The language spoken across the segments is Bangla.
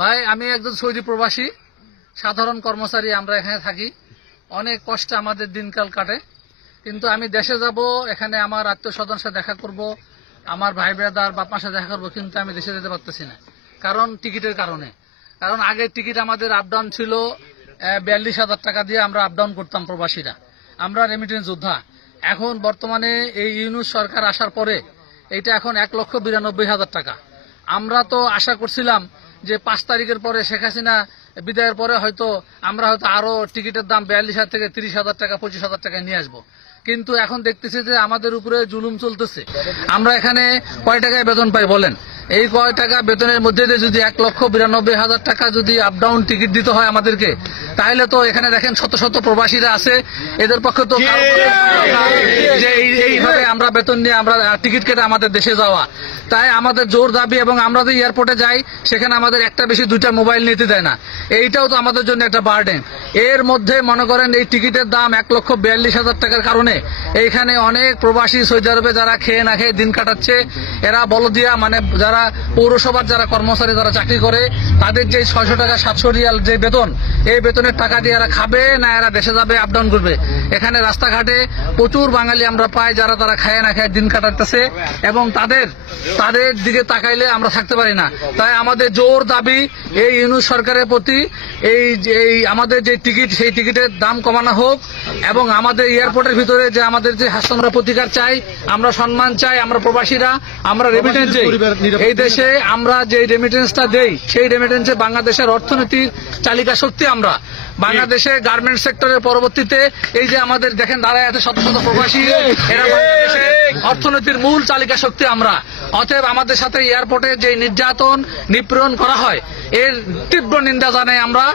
ভাই আমি একজন সৌদি প্রবাসী, সাধারণ কর্মচারী। আমরা এখানে থাকি, অনেক কষ্টে আমাদের দিনকাল কাটে। কিন্তু আমি দেশে যাব, এখানে আমার আত্মীয় স্বজনের সাথে দেখা করব, আমার ভাই ব্রাদার বাপার সাথে দেখা করবো, কিন্তু আমি দেশে যেতে পারতেছি না, কারণ টিকিটের কারণে। কারণ আগে টিকিট আমাদের আপ ডাউন ছিল 42,000 টাকা দিয়ে আমরা আপ ডাউন করতাম প্রবাসীরা, আমরা রেমিটেন্স যোদ্ধা। এখন বর্তমানে এই ইউনূস সরকার আসার পরে এইটা এখন 1,92,000 টাকা। আমরা তো আশা করছিলাম যে 5 তারিখের পরে শেখ হাসিনা বিদায়ের পরে হয়তো আমরা আরো টিকিটের দাম 42,000 থেকে 30,000 টাকা 25,000 টাকায় নিয়ে আসবো, কিন্তু এখন দেখতেছি যে আমাদের উপরে জুলুম চলতেছে। আমরা এখানে কয় টাকায় বেতন পাই বলেন? এই কয় টাকা বেতনের মধ্যে যদি 1,92,000 টাকা যদি আপ ডাউন টিকিট দিতে হয় আমাদেরকে, তাহলে তো এখানে দেখেন শত শত প্রবাসীরা আছে, এদের পক্ষে তো যে এইভাবে আমরা বেতন নিয়ে আমরা টিকিট কেটে আমাদের দেশে যাওয়া। তাই আমাদের জোর দাবি, এবং আমরা যে এয়ারপোর্টে যাই সেখানে আমাদের একটা বেশি 2টা মোবাইল নিতে দেয় না, এইটাও তো আমাদের জন্য একটা বার্ডেন। এর মধ্যে মনে করেন এই টিকিটের দাম 1,42,000 টাকার কারণে এইখানে অনেক প্রবাসী সৌদি আরবে যারা খেয়ে না খেয়ে দিন কাটাচ্ছে, এরা বলদিয়া মানে যারা পৌরসভার যারা কর্মচারী যারা চাকরি করে, তাদের যে 600 টাকা 700 রিয়াল যে বেতন, এই বেতনের টাকা দিয়ে এরা খাবে না এরা দেশে যাবে আপ ডাউন করবে। এখানে রাস্তাঘাটে প্রচুর বাঙালি আমরা পাই যারা তারা খায় না খায় দিন কাটাতেছে, এবং তাদের দিকে তাকাইলে আমরা থাকতে পারি না। তাই আমাদের জোর দাবি এই ইউনূস সরকারের প্রতি এই আমাদের যে টিকিট, সেই টিকিটের দাম কমানো হোক, এবং আমাদের এয়ারপোর্টের ভিতরে যে আমাদের যে আমরা প্রতিকার চাই, আমরা সম্মান চাই, আমরা প্রবাসীরা আমরা রেমিটেন্স চাই। এই দেশে আমরা যে রেমিটেন্সটা দেই সেই রেমিটেন্সে বাংলাদেশের অর্থনীতির চালিকা শক্তি আমরা। বাংলাদেশে গার্মেন্টস সেক্টরের পরবর্তীতে এই যে আমাদের দেখেন দাঁড়ায় আছে শত শত প্রবাসী, এরা বাংলাদেশের অর্থনীতির মূল চালিকা শক্তি আমরা। অতএব আমাদের সাথে এয়ারপোর্টে যে নির্যাতন নিপীড়ন করা হয় এর তীব্র নিন্দা জানাই আমরা,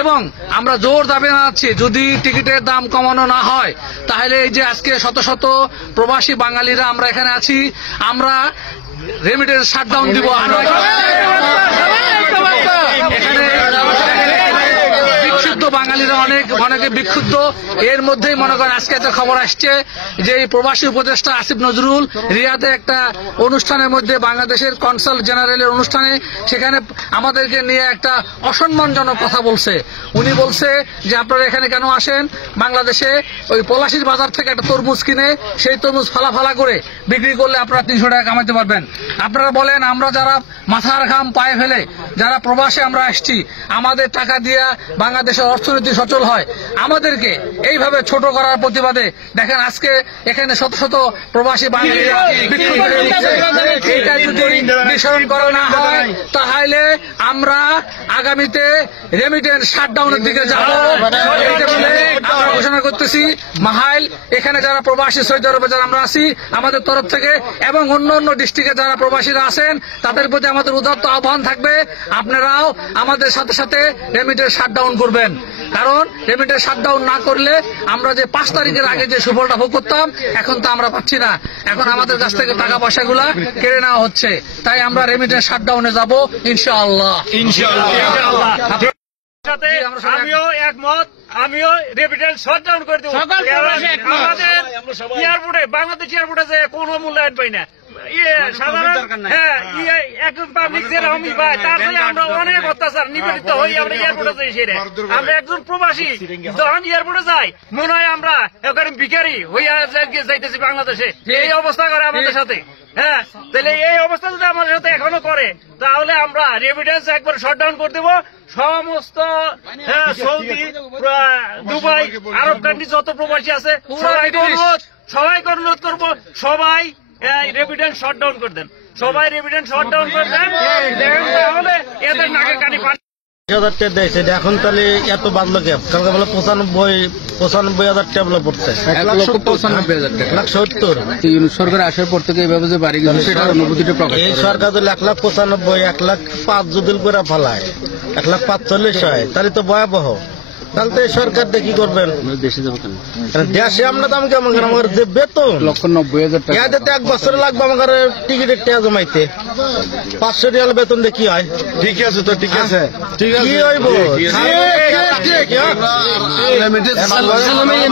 এবং আমরা জোর দাবি জানাচ্ছি যদি টিকিটের দাম কমানো না হয় তাহলে এই যে আজকে শত শত প্রবাসী বাঙালিরা আমরা এখানে আছি, আমরা রেমিটেন্স শাটডাউন দিব। বাঙালিরা অনেকে বিক্ষুব্ধ। এর মধ্যেই মনে করেন আজকে একটা খবর আসছে যে এই প্রবাসী উপদেষ্টা আসিফ নজরুল রিয়াদে একটা অনুষ্ঠানের মধ্যে বাংলাদেশের কনসাল জেনারেলের অনুষ্ঠানে সেখানে আমাদেরকে নিয়ে একটা অসম্মানজনক কথা বলছে। উনি বলছে যে আপনারা এখানে কেন আসেন, বাংলাদেশে ওই পলাশির বাজার থেকে একটা তরমুজ কিনে সেই তরমুজ ফালা করে বিক্রি করলে আপনারা 300 টাকা কামাইতে পারবেন। আপনারা বলেন আমরা যারা মাথার ঘাম পায়ে ফেলে যারা প্রবাসে আমরা আসছি, আমাদের টাকা দিয়ে বাংলাদেশের অর্থনীতি সচল হয়, আমাদেরকে এইভাবে ছোট করার প্রতিবাদে দেখেন আজকে এখানে শত শত প্রবাসী বাঙালিরা এইটা যদি নিঃসরণ করা না হয় তাহলে আমরা আগামীতে রেমিটেন্স শাটডাউনের দিকে যাব। আমরা ঘোষণা করতেছি মাহাইল এখানে যারা প্রবাসী সৌদি আরবে যারা আমরা আছি আমাদের তরফ থেকে, এবং অন্য অন্য ডিস্ট্রিক্টে যারা প্রবাসীরা আছেন তাদের প্রতি আমাদের উদাত্ত আহ্বান থাকবে, আপনারাও আমাদের সাথে সাথে রেমিটেন্স শাটডাউন করবেন। কারণ রেমিটেন্স শাটডাউন না করলে আমরা যে 5 তারিখের আগে যে সুফলটা ভোগ করতাম এখন তো আমরা পাচ্ছি না, এখন আমাদের কাছ থেকে টাকা পয়সাগুলা কেড়ে নেওয়া হচ্ছে। তাই আমরা রেমিটেন্স শাটডাউনে যাব ইনশাআল্লাহ। আমিও একমত, আমিও রেমিটেন্স শাটডাউন করে দেবো। আমাদের এয়ারপোর্টে বাংলাদেশ এয়ারপোর্টে যে কোনো মূল্যায়ন পাই না, একজন পাবলিক আমি পাই, তার জন্য আমরা অনেক অত্যাচার নিবেদিত হই। আমরা এয়ারপোর্টে যাই, সেটা আমরা একজন প্রবাসী যখন এয়ারপোর্টে যাই মনে হয় আমরা এখানে ভিখারি হইয়া যাইতেছি বাংলাদেশে। এই অবস্থা করে আমাদের সাথে। হ্যাঁ, তাহলে এই অবস্থা যদি আমাদের সাথে এখনো করে তাহলে আমরা রেমিটেন্স একবার শাটডাউন করে দেবো। সমস্ত সৌদি, দুবাই, আরব কান্ট্রি যত প্রবাসী আছে সবাইকে অনুরোধ করবো সবাই রেমিটেন্স শাটডাউন করে দেন, সবাই রেমিটেন্স শাটডাউন করে দেন। তাহলে এদের নাকে কানি পানি হাজার টাকা দেয়, সেটা এখন তাহলে এত বাঁধলো কে? কালকে বলে 95,000 টাকা বলে পড়ছে, 1,95,000 টাকা, 1,70,000 সরকার আসার পর থেকে এইভাবে যে বাড়ি গেল সেটার অনুভূতিটা প্রকাশ। এই সরকার যদি 1,95,000, 1,05,000 যদি করে ফেলায়, 1,45,000 হয় তাহলে তো ভয়াবহ। তাহলে তো এই সরকার দিয়ে কি করবেন? দেশে আমরা দাম কেমন কেন? আমার যে বেতন 1,90,000 ইয়াতে তো 1 বছর লাগবে আমার টিকিটের টাকা জমাইতে। 500 রিয়াল বেতন দিয়ে কি হয়? ঠিক আছে তো, ঠিক আছে, ঠিক কি হইব?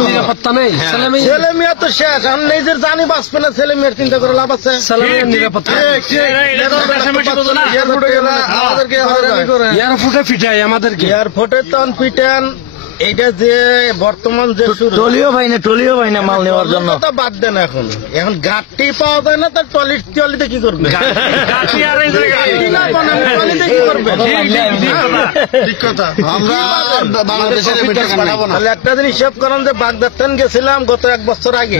নিরাপত্তা নেই, ছেলে মেয়ে তো শেষ। আমি নিজের জানি বাঁচবে না, ছেলে মেয়ের চিন্তা করে লাভ আছে? নিরাপত্তা এয়ারপোর্টে ফিটাই আমাদেরকে, এয়ারপোর্টে তখন পিটেন। এইটা যে বর্তমান যে টলিও ভাই না মাল নেওয়ার জন্য তো বাদ দেন। এখন গাড়ি পাওয়া যায় না, তার টলিতে কি করবে? টলিতে কি করবে? ঠিক কথা। আমরা বাংলাদেশের তাহলে একটা দিন হিসাব করেন যে বাগদাদ গেছিলাম গত 1 বছর আগে,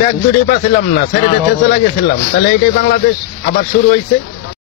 ব্যাগ দুটি পাচ্ছিলাম না, ছেড়ে দিতে চলে গেছিলাম। তাহলে এইটাই বাংলাদেশ আবার শুরু হয়েছে।